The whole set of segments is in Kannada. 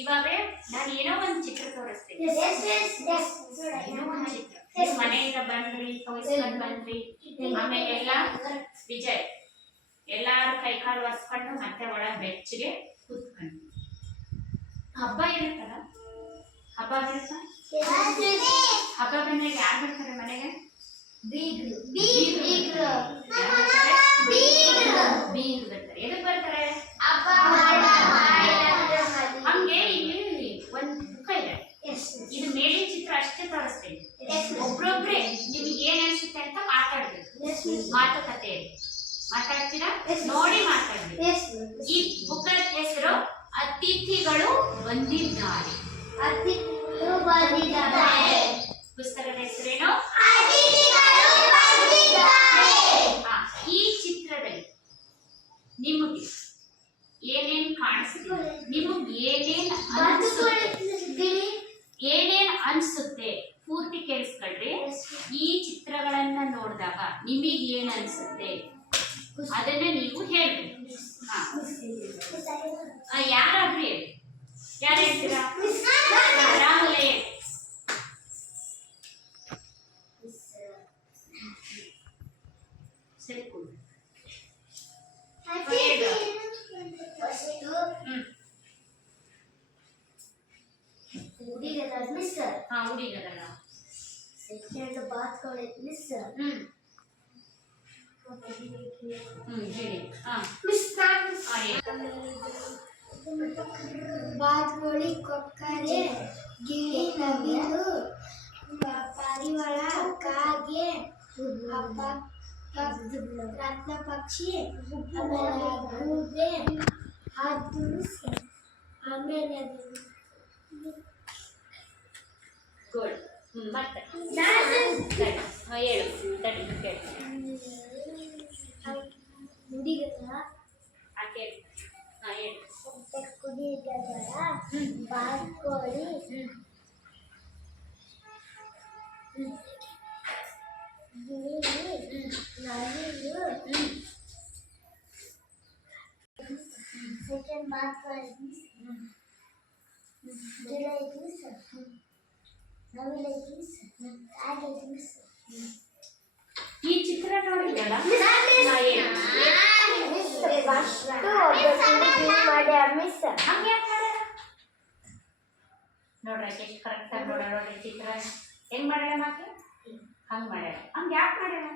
ಇವಾಗ ನಾನು ಏನೋ ಒಂದು ಚಿತ್ರ ತೋರಿಸ್ತೀನಿ. ಏನೋ ಒಂದು ಚಿತ್ರ ಮನೆಯಿಂದ ಬಂದ್ರಿ, ತೋರಿಸ್ಕೊಂಡು ಬಂದ್ರಿ, ಆಮೇಲೆ ಎಲ್ಲ ವಿಜಯ್ ಎಲ್ಲಾರು ಕೈಕಾಲು ಒರೆಸ್ಕೊಂಡು ಮತ್ತೆ ಒಳಗೆ ಬೆಚ್ಚಗೆ ಕೂತ್ಕೊಂಡು ಹಬ್ಬ ಇರುತ್ತಲ್ಲ, ಹಬ್ಬ ಬರುತ್ತಾ? ಹಬ್ಬ ಬಂದಾಗ ಯಾರು ಬರ್ತಾರೆ ಮನೆಗೆ? ಬೀಗರು ಬರ್ತಾರೆ. ಎದಕ್ಕೆ ಬರ್ತಾರೆ? ಹಂಗೆ ಇಲ್ಲಿ ಒಂದು ಬುಕ್ ಇದೆ, ಇದು ಮೇಲಿನ ಚಿತ್ರ ಅಷ್ಟೇ ತೋರಿಸ್ತೀನಿ. ಒಬ್ರೊಬ್ರೆ ನಿಮ್ಗೆ ಏನ್ ಅನ್ಸುತ್ತೆ ಅಂತ ಮಾತಾಡ್ಬೇಕು. ಮಾತುಕತೆ ಮಾತಾಡ್ತೀರಾ? ನೋಡಿ ಮಾತಾಡ್ಬೇಕು. ಈ ಬುಕ್ ಹೆಸರು ಅತಿಥಿಗಳು ಬಂದಿದ್ದಾರೆ. ಪುಸ್ತಕದ ಹೆಸರೇನು? ಈ ಚಿತ್ರದಲ್ಲಿ ನಿಮಗೆ ಏನೇನ್ ಕಾಣಿಸ್ತಿದೆ, ನಿಮಗೆ ಏನೇನ್ ಅನ್ಸುತ್ತೆ ಪೂರ್ತಿ ಕೇಳಿಸ್ಕೊಳ್ರಿ. ಈ ಚಿತ್ರಗಳನ್ನ ನೋಡಿದಾಗ ನಿಮಗೆ ಏನ್ ಅನ್ಸುತ್ತೆ ಅದನ್ನ ನೀವು ಹೇಳ್ಬೇಕು. ಯಾರಾದ್ರೂ ಹೇಳಿ. ಯಾರು ಹೇಳ್ತೀರಾ? ರಾಹುಲ್ ಹೇಳಿ. ಸರಿ ಕೊಡು. ಹುಡುಗರ ಮಿಸ್ಸರ್. ಹುಡುಗರಲ್ಲ. Second ಬಾತ್ಕೊಳ್ಳಿ mister. ಹೇಳಿ. ಬಾತ್ಕೋಳಿ, ಕೊಕ್ಕರೆ, ಗಿಳಿ, ನವಿಲು, ಪಾರಿವಾಳ, ಕಾಗೆ, ರತ್ನ ಪಕ್ಷಿ, ಗೂಬೆ, ಆಮೇಲೆ ಗುಡ್. ಮತ್ತೆ ಹೇಳು. ಹುಡುಗರ ಕುಡಿದರ ಬಾತ್ಕೋಳಿ, ಗಿಳಿ, ನವಿಲು, ಸೆಕೆಂಡ್ ಬಾತ್ಕೋಳಿ, ಗಿಳಿ ಐತಿ ಮಿಸ್ಸರ್, ನವಿಲು ಐತಿ ಮಿಸ್ಸರ್, ಕಾಗೆ ಐತಿ ಮಿಸ್ಸರ್. ಈ ಚಿತ್ರ ನೋಡಿದ್ರಲ್ಲ, ನೋಡ್ರಿ ಎಷ್ಟು ಕರೆಕ್ಟ್ ಆಗಿ ನೋಡ್ರಿ ಚಿತ್ರ ಹೆಂಗ್ ಮಾಡ್ಯಾಳ ಮಾತ್ರ ಹಂಗ್ ಮಾಡ್ಯಾಳ. ಹಂಗ ಯಾಕೆ ಮಾಡ್ಯಾಳ?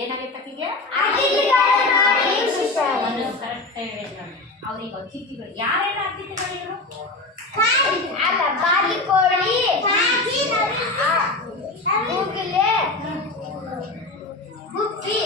ಏನಾಗೈತೆ ಆಕಿಗೆ? ಕರೆಕ್ಟ್ ಹೇಳಿದ್ರು. ಅವ್ರಿಗೆ ಅತಿಥಿಗಳು ಯಾರೆಲ್ಲ ಅತಿಥಿಗಳು ಇವರು? ಬಾಲಿಕೋಳಿ, ಗೂಗಿಲೆ, ಗುಬ್ಬಿ,